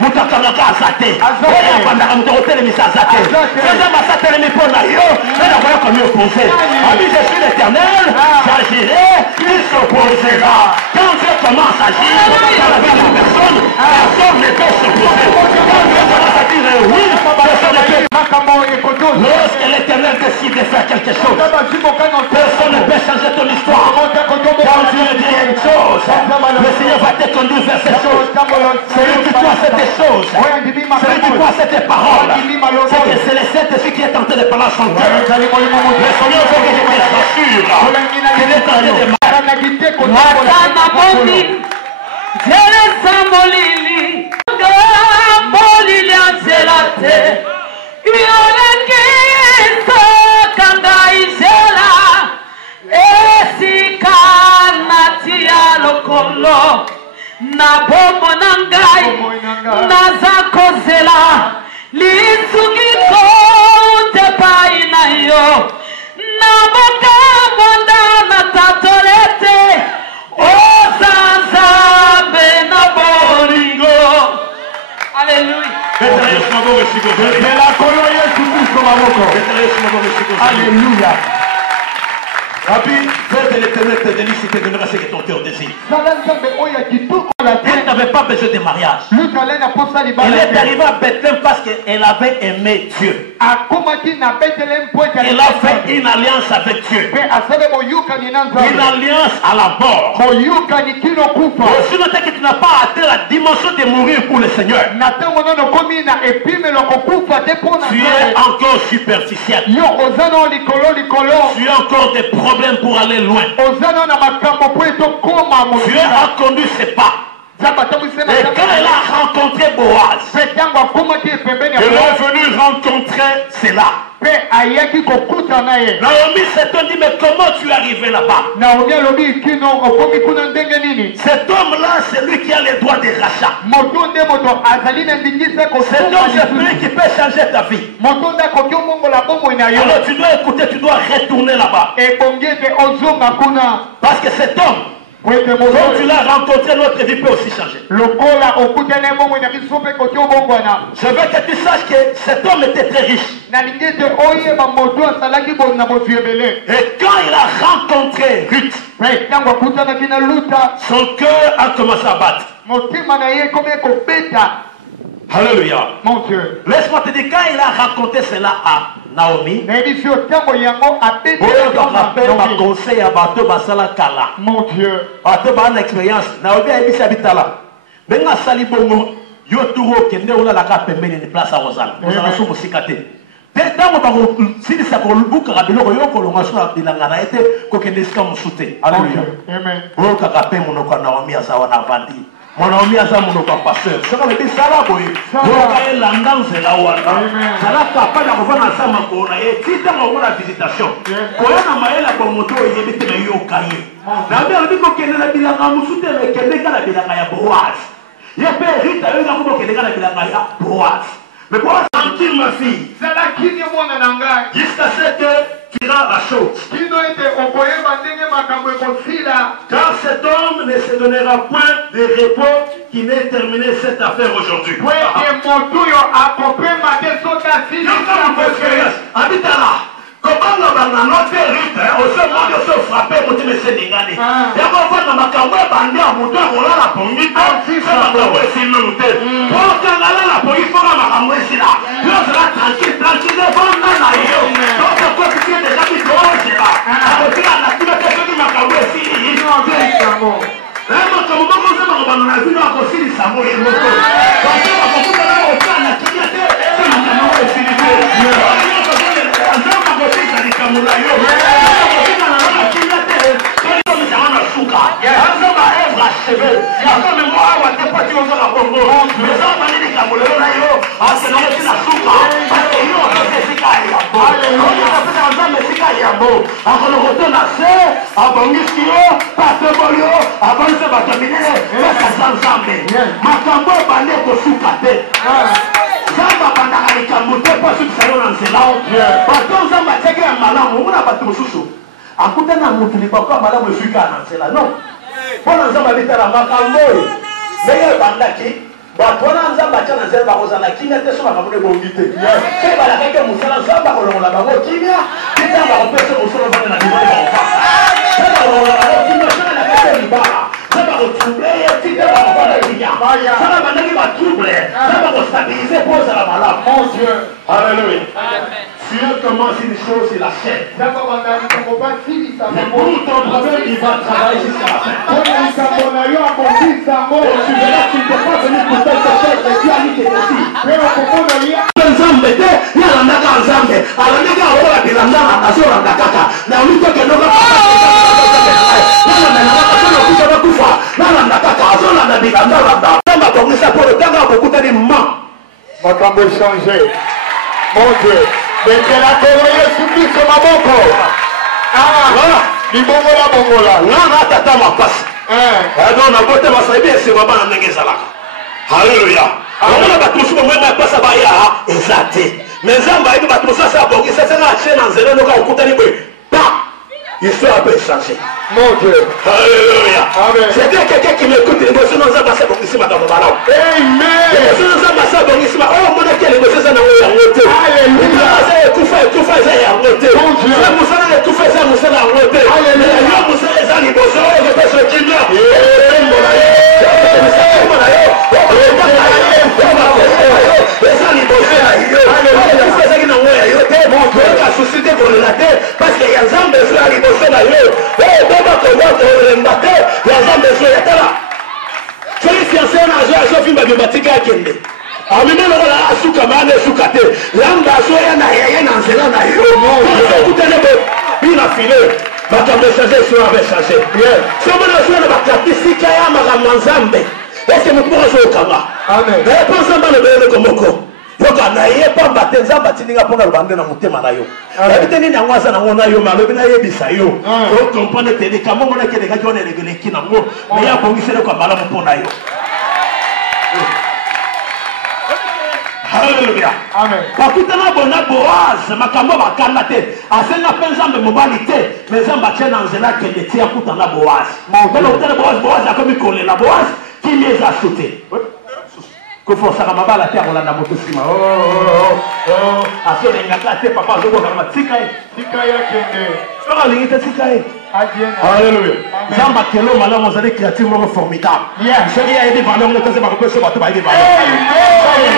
Mutakanga azate. Oya bandaka mutokotele misazate. Sasa basatele mipona yo. Et la voilà comme opposé. Ami je suis l'Éternel. J'agirai, il s'opposera. Quand Dieu commence à agir dans la vie de la personne, personne ne peut s'opposer. Quand Dieu commence à dire oui, personne ne peut. Lorsque l'Éternel décide de faire quelque chose, personne ne peut changer ton histoire. Quand Dieu dit une chose, le Seigneur va te conduire vers cette chose. Celui qui croit cette chose, celui qui croit cette parole, c'est que c'est le Saint-Esprit qui est tenté de parler à son cœur. Le Seigneur veut que je te rassure qu'il est tenté de na bomo nangai naza kozela lisukiko te pai na yo na boka monda na tatolete osanzabe na bolingo. Alléluia. Alléluia. Rabbi, fais de l'Éternel tes délices et te donnera ce que ton cœur désire. Elle n'avait pas besoin de mariage. Elle est arrivée à Bethléem parce qu'elle avait aimé Dieu. Elle a fait une alliance avec Dieu. Une alliance à la mort. Si noté que tu n'as pas atteint la dimension de mourir pour le Seigneur, tu es encore superficiel. Tu as encore des problèmes pour aller loin. Dieu a conduit ses pas. Et quand elle a rencontré Boaz, elle est venue rencontrer cela. Naomi s'est dit, mais comment tu es arrivé là-bas? Cet homme-là, c'est lui qui a les droits de rachat. Cet homme, c'est celui qui peut changer ta vie. Alors tu dois écouter, tu dois retourner là-bas. Parce que cet homme, quand tu l'as rencontré, notre vie peut aussi changer. Je veux que tu saches que cet homme était très riche. Et quand il a rencontré Ruth, son cœur a commencé à battre. Alléluia. Mon Dieu. Laisse-moi te dire, quand il a raconté cela à Naomi, on rappelle ma conseil à Bateau Basala Kala. Mon Dieu. Bateau Basala l'expérience. Naomi a dit ça habite là. Benga Salibongo, Yoturo, Kende, on a la carte pembeni de place à Rosal. Rosal a sous Moussikate. ntango bakosilisa kolubukaka biloko yo kolonga so na bilanga na ye te kokende esika mosu te. Alleluya. oyokaka mpe monoko ya Naomi aza wana avandi. Naomi aza monoko ya pasteur soki alobi sala boye yoka elanda nzela wana zala kapable ya kovanda na sa makolo na ye ti ntango omona visitation koya na mayele ya bomoto oyebi te nayoka ye nabi alobi kokende na bilanga mosu te ekende ka na bilanga ya Boaz ye mpe Rita yoyika ko kokende ka na bilanga ya Boaz. Mais pour sentir ma fille, jusqu'à ce que tu rends la chose. Car cet homme ne se donnera point de repos qui n'ait terminé cette affaire aujourd'hui. Habite là. Comment on va noter Rite, au seul monde se frapper pour te laisser dégager. Et on va dans ma caméra bandé à monter on a la pommier, c'est la caméra ici nous te. Pour qu'on a la pommier, faut ma caméra ici là. Là sera tranquille, devant la yo. Donc on peut dire déjà qu'il faut là. Alors tu as la tête de ma caméra ici. Non, bien sûr. Là mon caméra comme ça on va vu là aussi les samots et moto. Donc on va pouvoir là au plan la clientèle, c'est ma caméra ici. Zamba bandaka likambo te pa soki salo na nzela bato zamba teke ya malamu omona bato mosusu akuta na motu libaku ya malamu efika na nzela non mpona nzambe abitala makambo oyo ndenge ebandaki bato wana nzambe atya na nzela bakozala kimia te so makambo ebongi te soki balakaki mosala nzambe akolongola bango kimia tita bakopesa mosala vande na bimoni bakofaka bakolongola bango kimia soki alakaki libala troublé, tu te vas avoir le client. Ça va demander va troubler. Ça va vous stabiliser pour ça la malade. Mon Dieu. Alléluia. Dieu commence une chose, il achète. Pour ton problème, il va travailler jusqu'à la fin. Tu verras qu'il ne peut pas venir pour quelque chose, mais Dieu a dit que c'est ici. Nzambe te yalandaka nzambe alandaka ola bilanda azolanda kaka na ulitoke noka kufa nalanda kaka azolanda bilanda landa nzambe akongisa polo tanga akokutani ma makambo echange mon Dieu betela kolo Yesu Kristo maboko libongola bongola ngana tata mapasi donc nabote basayebi esengo bana ndenge ezalaka. Alléluia. Omona bato mosusu bomoi bapasa baya eza te mais nzambe ayebi bato mosusu asa abongisa senga atie na nzela noka okutani boye pa histoire peut changer. Mon Dieu. Alléluia. C'est bien quelqu'un qui m'écoute. Les gosses n'ont pas sabongisi madame Malao. Amen. Les gosses n'ont pas sabongisi madame. Oh mon Dieu, les gosses n'ont pas noté. Alléluia. C'est étouffé, ça y a noté. Mon Dieu. C'est moussana étouffé, ça moussana noté. Alléluia. Les moussana les ali bosso, les personnes qui là. Société volontaire parce qu'il y a un besoin à l'immotion d'ailleurs. Oh, comment on va te il y a un besoin à là. Tu es fiancé à un film de Matika Kende. Alors, même là, Soukamane, Soukate, l'âme d'Asoya n'a rien en cela d'ailleurs. Écoutez, il a filé. Ma conversation sur la changé. Si on a joué la statistique, il y a un manzambe. Est-ce que nous pouvons jouer au Kama? Amen. Mais pensons dans le bénéfice comme Moko. Yoka na ye pa batenza batininga pona bande na mutema na yo. Abiteni na ngwaza na ngona yo malobi na yebisa yo. O comprendre te de kamo mona ke de ka jone regele kina ngo. Me ya bongisele kwa malamu pona yo. Alléluia. Amen. Bakutana bona Boaz makambo bakanda te. Asenga penzambe mobali te. Mais zamba tena nzela ke de tia kutana Boaz. Kana utana Boaz akomi kolela Boaz qui les a sauté. Que faut ça mabala terre on l'a moto sima aso lenga kate papa zoko kama tikae kende sora lingita tikae alléluia zamba kelo malamu zali créative mo formidable chérie a des valeurs ne tase ba ko so ba to ba des valeurs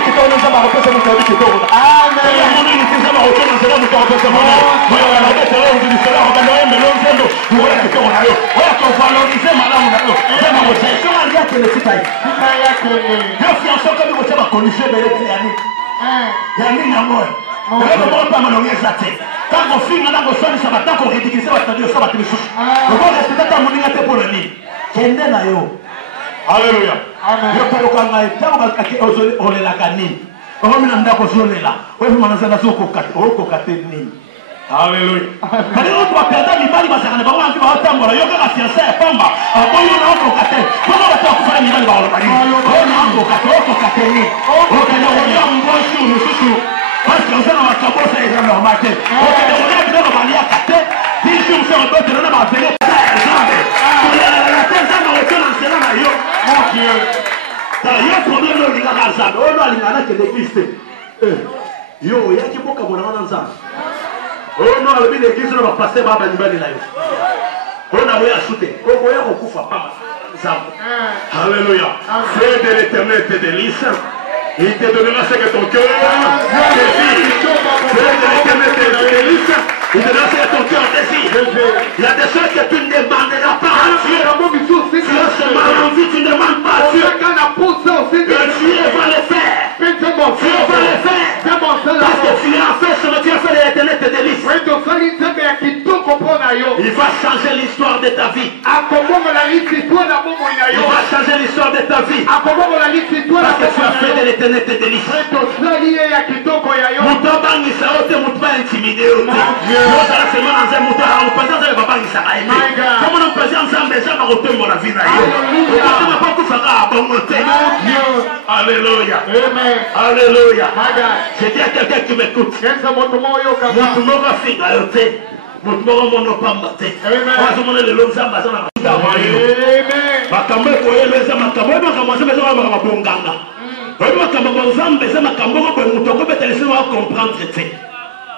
qui to nous zamba ko so mo to to amen mon ni tase ba ko so mo to ko so mo on a des valeurs du cela on va nous melon zendo pour que on a yo on va valoriser malamu na yo zamba mo sai so on a que le tikae kende yo fianço comme vous savez condition de l'année yani yango pas malongé ça. Quand on finit là, on sonne ça va tant qu'on ridiculise ça va te dire ça va te souffler. On va rester dans mon ingénieur pour le nid. Kende na yo. Alléluia. Amen. Yo palo kanga ita bakaki ole la kanini. On mena ndako zolela. Wewe manazana zoko kate nini. Alléluia. Quand on va perdre les balles, ça ne va pas entrer dans le yoga la fiancée pamba. Bon yo na oko kate. Comment va faire faire les balles dans le panier. On na oko kate ni. On na yo mboshu nusu. Parce que on va savoir ça est normal. On va dire on va aller à kate. Si je me fais un peu de la bataille. Mon Dieu. Il y a un problème de l'Ingarazan. On a l'Ingara qui existe. Yo, il y a qui peut comme on a dans ça. On a l'église, on va passer par Banibani. On a voulu ajouter. On voyait qu'on couvre pas. Alléluia. Frère de l'éternel te délice. Il te donnera ce que ton cœur désire. Frère de l'éternel te délice. Il te donnera ce que ton cœur désire. Il y a des choses que tu ne demanderas pas à Dieu. Tu as seulement envie, tu ne demandes pas à Dieu. Et Dieu va le faire. Dieu va le faire. Parce que tu as fait ce que tu as fait, l'éternel te délice. Il va changer l'histoire de ta vie. Il va changer l'histoire de ta vie. Parce que tu as fait de l'éternel te délice. Alléluia. Alléluia. Je dis à quelqu'un qui m'écoute.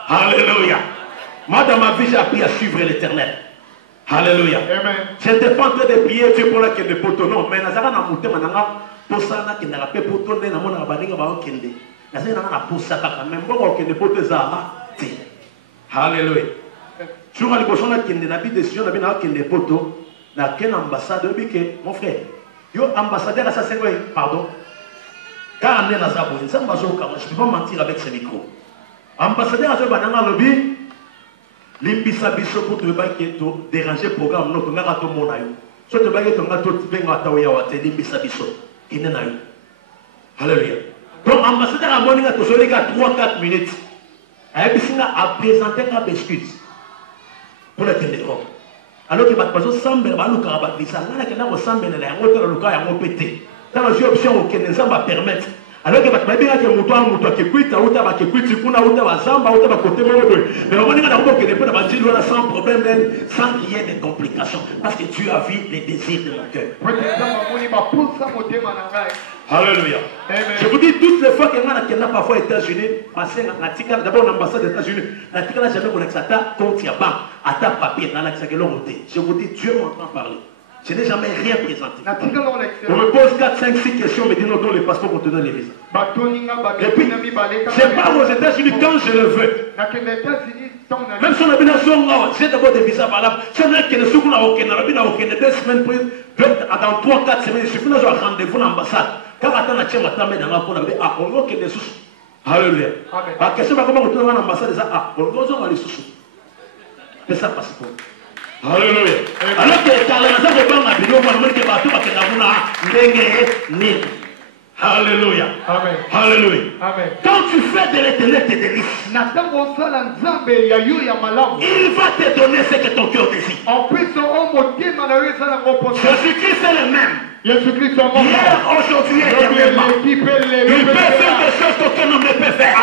Alléluia. Moi, dans ma vie, j'ai appris à suivre l'Éternel. Alléluia. Je n'étais pas en train de prier Dieu pour la kende poto. Non, mais nazara na mute mananga posa na kende la pe poto ne na mona baninga ba kende. Nazara na posa kaka même bon kende poto za ti. Alléluia. Tu vas aller bosser na kende na bi décision na bi na kende poto na ken ambassadeur bi ke mon frère. Yo ambassadeur ça c'est quoi? Pardon. Car amener na zabo, ça m'a joué comme je peux pas mentir avec ce micro. Ambassadeur à ce bananga lobby limbisa biso pour te baketo déranger programme notre ngaka to mona yo so te baketo ngato benga tawo ya wate limbisa biso inena yo. Alléluia. Donc ambassadeur a moninga to solika 3-4 minutes a bisinga a présenter ka excuse pour la téléphone alors que bat paso sambe ba luka ba bisanga na kena ko sambe na ya ngotela luka ya ngopete ta ba option au kenza ba permettre. Alors que tu vas bien que mon toit qui quitte, ou ta qui quitte, ou ta va zamba, ou ta va côté mon dos. Mais on va dire que tu peux pas dire sans problème, sans qu'il y ait des complications, parce que tu as vu les désirs de mon cœur. Alléluia. Je vous dis toutes les fois que on a parfois aux États-Unis, d'abord l'ambassade des États-Unis, n'a jamais connecté à ta compte, à ta papier, dans l'accès que l'on je vous dis, Dieu m'entend parler. Je n'ai jamais rien présenté. On me pose 4, 5, 6 questions, mais dis non, les passeports pour te donner les visas. Et puis, je pars aux États-Unis quand je le veux. Même si on a bien j'ai d'abord des visas valables. Si on a des sous, on a 2 semaines, dans 3, 4 semaines, il suffit de faire rendez-vous à l'ambassade. Quand on attend la tienne, on attend on a des sous. Alléluia. La question, comment on retourne à l'ambassade, on a des sous. C'est ça, passeport. Alléluia. Alors que Alléluia. Amen. Alléluia. Amen. Quand tu fais de l'éternel tes délices, il va te donner ce que ton cœur désire. Jésus-Christ est le même. Hier, aujourd'hui, éternellement. Il peut faire des choses qu'aucun homme ne peut faire.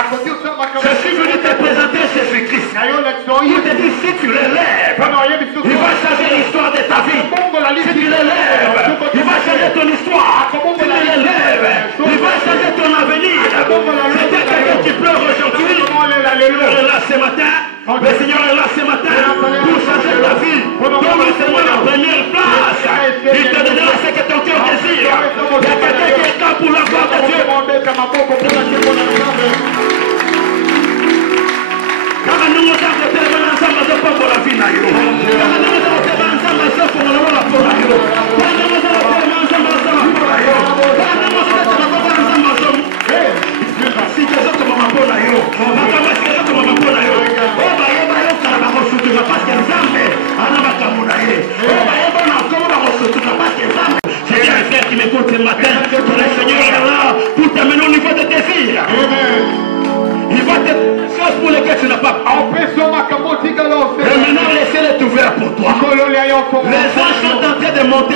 Je suis venu te présenter Jésus-Christ. Il te dit si tu l'élèves, il va changer l'histoire de ta vie. Si tu l'élèves, il va changer ton histoire. Si tu l'élèves, il va changer ton avenir. C'est quelqu'un qui pleure aujourd'hui. Il est là ce matin. Le Seigneur est là ce matin pour changer ta vie. Donne-moi la première place. Il te donnera ce que ton cœur désire. Il y a quelqu'un qui est là pour la gloire de Dieu. Si tu n'as pas pris. Et maintenant, laissez-les ouvert pour toi. Les anges sont en train de monter.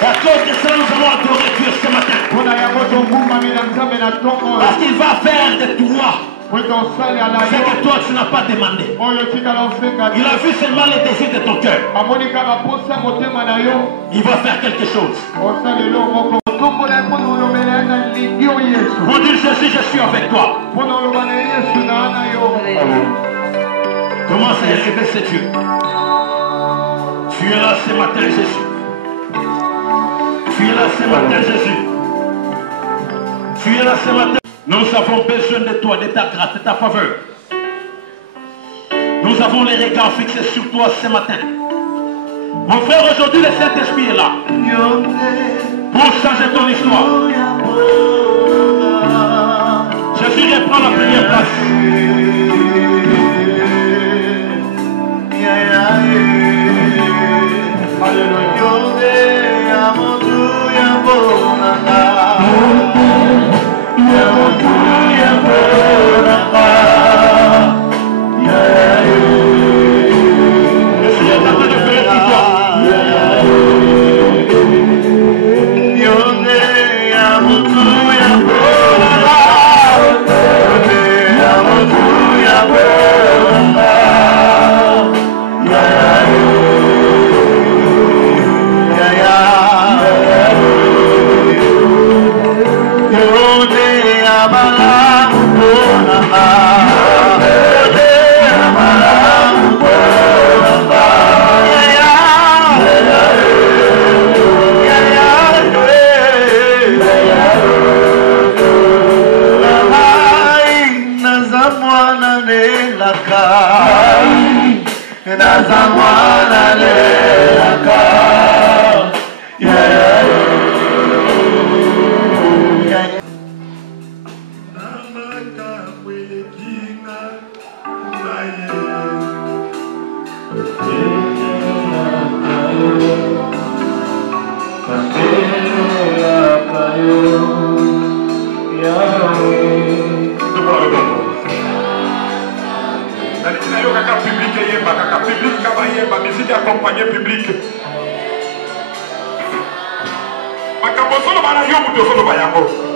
À cause de cela, nous allons adorer Dieu ce matin. Parce qu'il va faire de toi ce que toi tu n'as pas demandé. Il a vu seulement les désirs de ton cœur. Il va faire quelque chose. Mon Dieu Jésus, je suis avec toi. Commence à élever ce Dieu. Tu es là ce matin, Jésus. Tu es là ce matin, Jésus. Tu es là ce matin. Nous avons besoin de toi, de ta grâce, de ta faveur. Nous avons les regards fixés sur toi ce matin. Mon frère, aujourd'hui, le Saint-Esprit est là pour changer ton histoire. Jésus reprend la première place. Musique accompagnée public. Makaboso no bana yo muto so no bayango.